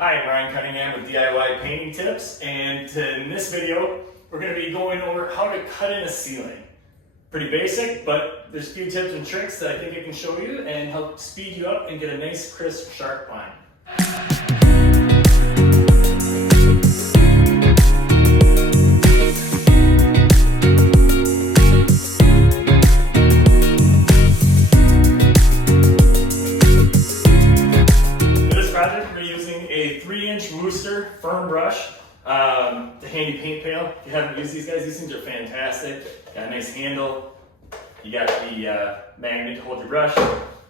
Hi, I'm Ryan Cunningham with DIY Painting Tips, and in this video we're going to be going over how to cut in a ceiling. Pretty basic, but there's a few tips and tricks that I think I can show you and help speed you up and get a nice, crisp, sharp line. A 3-inch Deglosser firm brush, the handy paint pail. If you haven't used these guys, these things are fantastic. Got a nice handle. You got the magnet to hold your brush.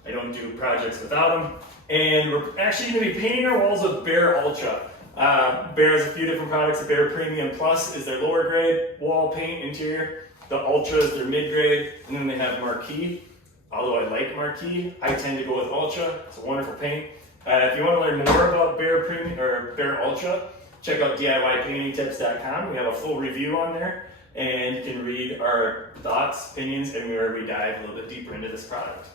I don't do projects without them. And we're actually going to be painting our walls with Behr Ultra. Behr has a few different products. The Behr Premium Plus is their lower grade wall paint interior. The Ultra is their mid grade, and then they have Marquee. Although I like Marquee, I tend to go with Ultra. It's a wonderful paint. If you want to learn more about Behr Premium or Behr Ultra, check out DIYPaintingTips.com. We have a full review on there, and you can read our thoughts, opinions, and where we dive a little bit deeper into this product.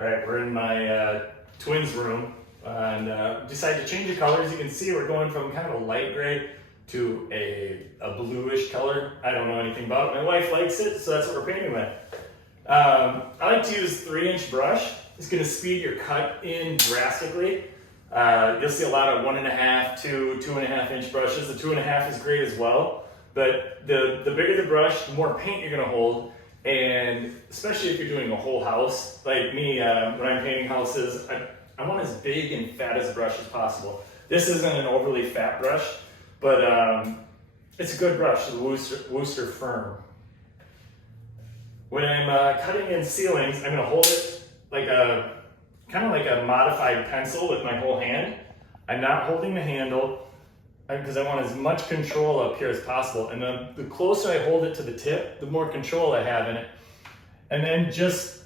All right, we're in my twins' room, and decided to change the colors. You can see we're going from kind of a light gray to a bluish color. I don't know anything about it. My wife likes it, so that's what we're painting with. I like to use 3-inch brush. It's going to speed your cut in drastically. You'll see a lot of 1.5 to 2.5 inch brushes. The 2.5 is great as well, but the bigger the brush, the more paint you're going to hold. And especially if you're doing a whole house, like me, when I'm painting houses, I want as big and fat as a brush as possible. This isn't an overly fat brush, but it's a good brush, the Deglosser Firm. When I'm cutting in ceilings, I'm going to hold it like kind of like a modified pencil with my whole hand. I'm not holding the handle because I want as much control up here as possible. And the closer I hold it to the tip, the more control I have in it. And then just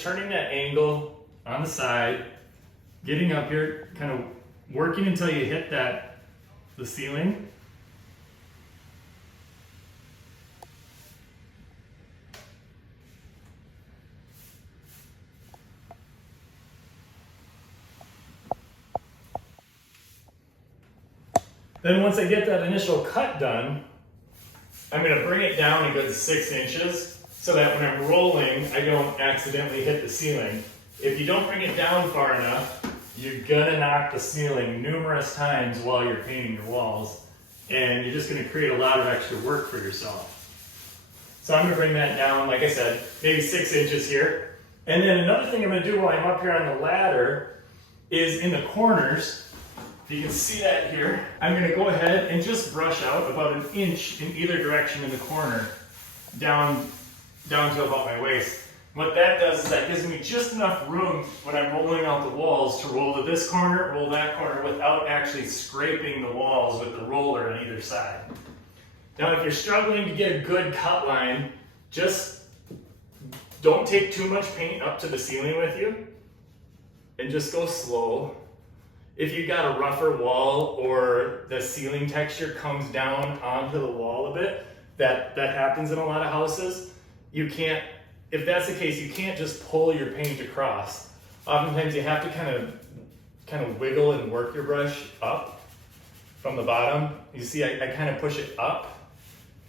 turning that angle on the side, getting up here, kind of working until you hit the ceiling. Then once I get that initial cut done, I'm going to bring it down a good 6 inches so that when I'm rolling, I don't accidentally hit the ceiling. If you don't bring it down far enough, you're going to knock the ceiling numerous times while you're painting your walls, and you're just going to create a lot of extra work for yourself. So I'm going to bring that down, like I said, maybe 6 inches here. And then another thing I'm going to do while I'm up here on the ladder is in the corners. If you can see that here, I'm going to go ahead and just brush out about 1 inch in either direction in the corner, down to about my waist. What that does is that gives me just enough room when I'm rolling out the walls to roll to this corner, roll that corner, without actually scraping the walls with the roller on either side. Now, if you're struggling to get a good cut line, just don't take too much paint up to the ceiling with you, and just go slow. If you've got a rougher wall or the ceiling texture comes down onto the wall a bit, that happens in a lot of houses, you can't, if that's the case, you can't just pull your paint across. Oftentimes you have to kind of wiggle and work your brush up from the bottom. You see, I kind of push it up,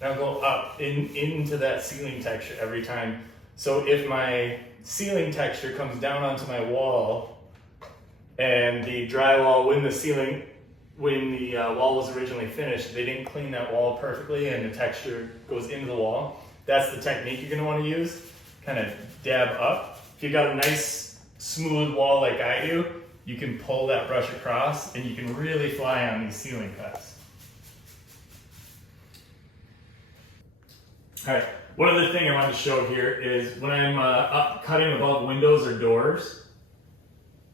and I'll go up into that ceiling texture every time. So if my ceiling texture comes down onto my wall, and the drywall, when the wall was originally finished, they didn't clean that wall perfectly and the texture goes into the wall. That's the technique you're going to want to use. Kind of dab up. If you've got a nice smooth wall like I do, you can pull that brush across and you can really fly on these ceiling cuts. All right, one other thing I want to show here is when I'm cutting above windows or doors,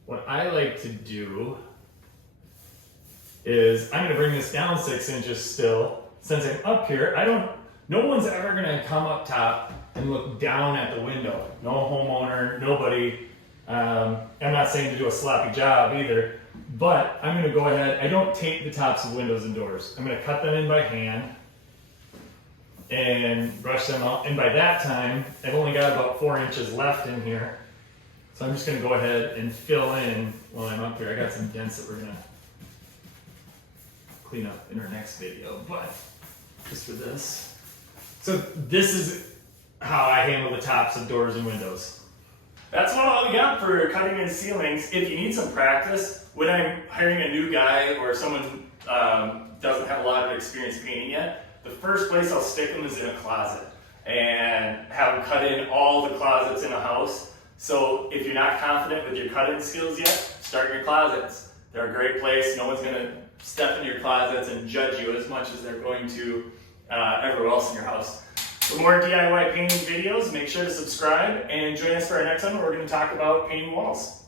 what I like to do is I'm going to bring this down 6 inches still. Since I'm up here, no one's ever going to come up top and look down at the window. No homeowner, nobody. I'm not saying to do a sloppy job either, but I'm going to go ahead. I don't tape the tops of windows and doors. I'm going to cut them in by hand and brush them out. And by that time, I've only got about 4 inches left in here. So So I'm just gonna go ahead and fill in while I'm up here. I got some dents that we're gonna clean up in our next video, but just for this. So this is how I handle the tops of doors and windows. That's all we got for cutting in ceilings. If you need some practice, when I'm hiring a new guy or someone doesn't have a lot of experience painting yet, the first place I'll stick them is in a closet and have them cut in all the closets in a house. So if you're not confident with your cut-in skills yet, start in your closets. They're a great place. No one's gonna step in your closets and judge you as much as they're going to everywhere else in your house. For more DIY painting videos, make sure to subscribe and join us for our next one where we're going to talk about painting walls.